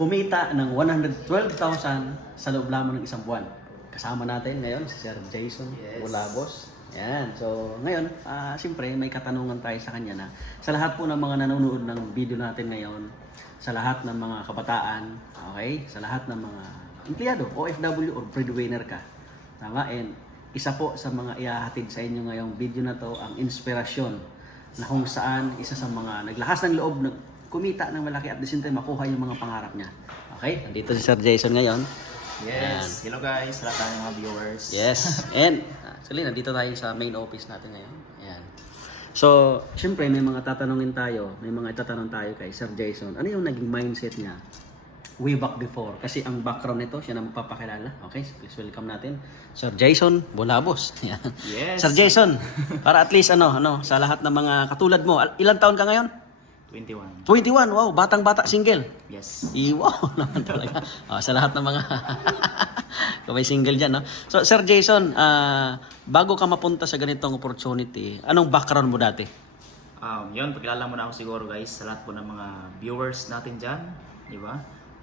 kumita ng 112,000 sa loob lamang ng isang buwan. Kasama natin ngayon si Sir Jason Bulabos. Yan. So, ngayon, siyempre may katanungan tayo sa kanya na sa lahat po ng mga nanonood ng video natin ngayon, sa lahat ng mga kabataan, okay? Sa lahat ng mga empleyado, OFW or breadwinner ka. Tama? And isa po sa mga ihahatid sa inyo ngayong video na to ang inspirasyon na kung saan isa sa mga naglakas ng loob ng kumita ng malaki at the same time makuha yung mga pangarap niya. Okay? Nandito si Sir Jason ngayon. Yes. Hello guys, lahat ng mga viewers. Yes. And actually, nandito tayo sa main office natin ngayon. Ayan. So, syempre may mga tatanungin tayo, may mga itatanong tayo kay Sir Jason. Ano yung naging mindset niya way back before? Kasi ang background nito, siya na magpapakilala. Okay, please welcome natin Sir Jason Bulabos. Ayan. Yes. Sir Jason, para at least sa lahat ng mga katulad mo, ilang taon ka ngayon? 21. 21, wow, batang-bata, single. Yes. Wow naman talaga. Sa lahat ng mga kamay single dyan, no? So, Sir Jason, bago ka mapunta sa ganitong opportunity, anong background mo dati? Yun, pagkilala mo na ako siguro guys, sa lahat po ng mga viewers natin dyan, di ba?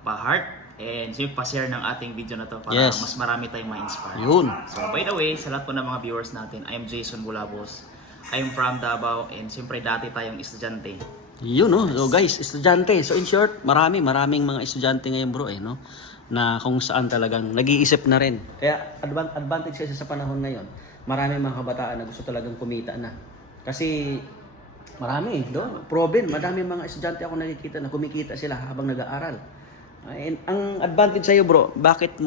Pa-heart, and siyempre pa-share ng ating video na to para Yes. mas marami tayong ma-inspire. Yun. So, by the way, sa lahat po ng mga viewers natin, I am Jason Bulabos. I am from Davao, and siyempre dati tayong estudyante. Yun, no? So, guys, estudyante. So, in short, maraming mga estudyante ngayon, bro, no? Na kung saan talagang nag-iisip na rin. Kaya, advantage kasi sa panahon ngayon, maraming mga kabataan na gusto talagang kumita na. Kasi, marami, do? Proven, madaming mga estudyante ako nakikita na kumikita sila habang nag-aaral. And ang advantage sa'yo, bro, bakit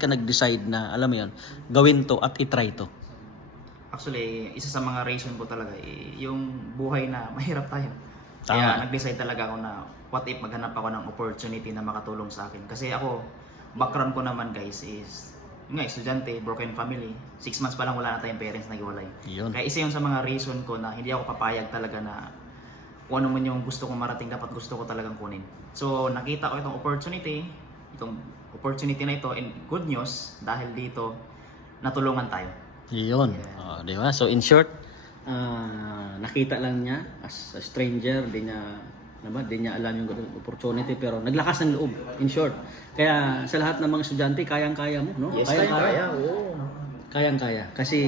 ka nag-decide na, alam mo yun, gawin to at itry to? Actually, isa sa mga reason po talaga, yung buhay na mahirap tayo. Kaya nag-decide talaga ako na what if maghanap ako ng opportunity na makatulong sa akin. Kasi ako, background ko naman guys is estudyante, broken family. 6 months pa lang wala na tayong parents naghiwalay. Kaya isa yun sa mga reason ko na hindi ako papayag talaga na kung ano man yung gusto kong marating, dapat gusto ko talagang kunin. So nakita ko itong opportunity na ito, and good news dahil dito natulungan tayo. Yun. Di ba? So in short, nakita lang niya as a stranger, di niya alam yung opportunity, pero naglakas ng loob, in short. Kaya sa lahat ng mga estudyante, kayang-kaya mo, no? Yes, kaya. Kayang-kaya. Kasi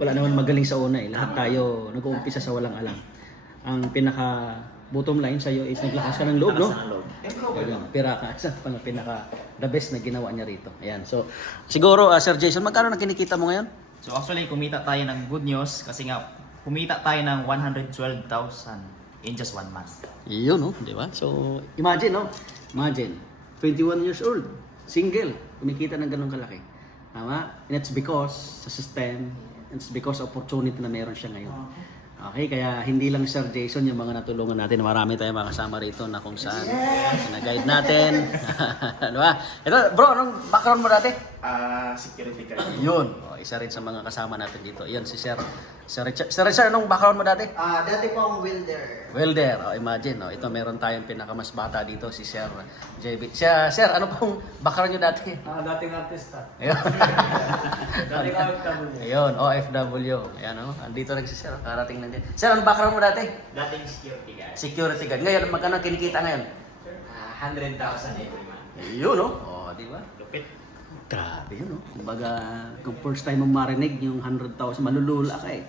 wala naman magaling sa una eh. Lahat tayo nag-uumpisa sa walang alam. Ang pinaka bottom line sa iyo is naglakas ka ng loob, no? Ayan, pinaka the best na ginawa niya rito. Ayan. So siguro Sir Jason, magkano na kinikita mo ngayon? So actually, kumita tayo ng good news kasi nga kumita tayo ng 112,000 in just 1 month. Yun, no? Di ba? So imagine, no? Imagine, 21 years old, single, kumikita ng ganun kalaki. Tama? And it's because sa system, it's because of opportunity na meron siya ngayon. Okay, kaya hindi lang Sir Jason yung mga natulungan natin. Marami tayong mga kasama rito na kung saan na-guide natin. Di ba? Ito, bro, anong background mo dati? Security guard. Yun. Isa rin sa mga kasama natin dito. Yan si Sir Richard. Sir Richard, anong background mo dati? Dati po akong welder. Welder. Imagine, ito meron tayong pinakamas bata dito, si Sir JB. Sir, ano pong background nyo dati? Dating artista. Ayun. Dating OFW. Ayun, OFW. Ayan, andito rin si Sir. Karating lang din. Sir, anong background mo dati? Dating security guard. Security guard. Ngayon, magkano kinikita ngayon? 100,000 every month. Yun, no? Di ba? Lupit. Grabe yun, no? Kumbaga, kung first time mong marinig yung 100,000, malulula ka eh.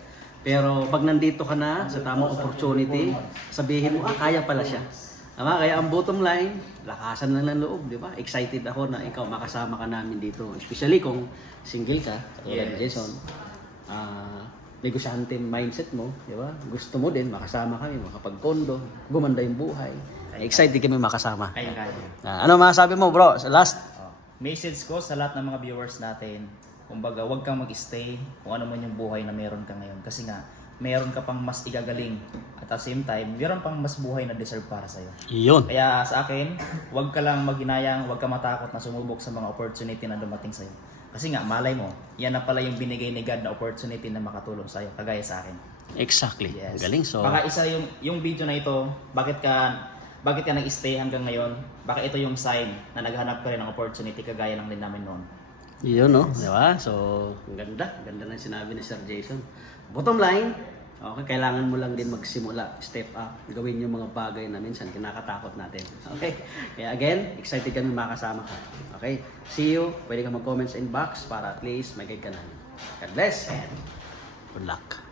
Pero pag nandito ka na sa tamang opportunity, sabihin mo, kaya pala siya. Tama? Kaya ang bottom line, lakasan lang ng loob, di ba? Excited ako na ikaw makasama ka namin dito. Especially kung single ka, tulad ni Jason. Negosyante mindset mo, di ba? Gusto mo din, makasama kami, makapag-condo, gumanda yung buhay. Excited kami makasama. Kaya. Ano masasabi mo, bro? Sa last? Message ko sa lahat ng mga viewers natin, kumbaga huwag kang mag-stay kung ano man yung buhay na meron ka ngayon. Kasi nga, meron ka pang mas igagaling. At the same time, meron pang mas buhay na deserve para sa'yo. Iyon. Kaya sa akin, huwag ka lang maghinayang, huwag ka matakot na sumubok sa mga opportunity na dumating sa'yo. Kasi nga, malay mo, yan na pala yung binigay ni God na opportunity na makatulong sa'yo, kagaya sa akin. Exactly. Yes. Galing. So, Baka isa yung video na ito, bakit ka nag-stay hanggang ngayon? Baka ito yung sign na naghanap ka rin ng opportunity kagaya lang din namin noon. yun, no? Di ba? So, ang ganda. Ganda ng sinabi ni Sir Jason. Bottom line, Okay, kailangan mo lang din magsimula, step up, gawin yung mga bagay na minsan kinakatakot natin. Okay? Kaya again, excited kami makasama ka. Okay? See you. Pwede ka mag-comment sa inbox para at least may guide ka namin. God bless and good luck.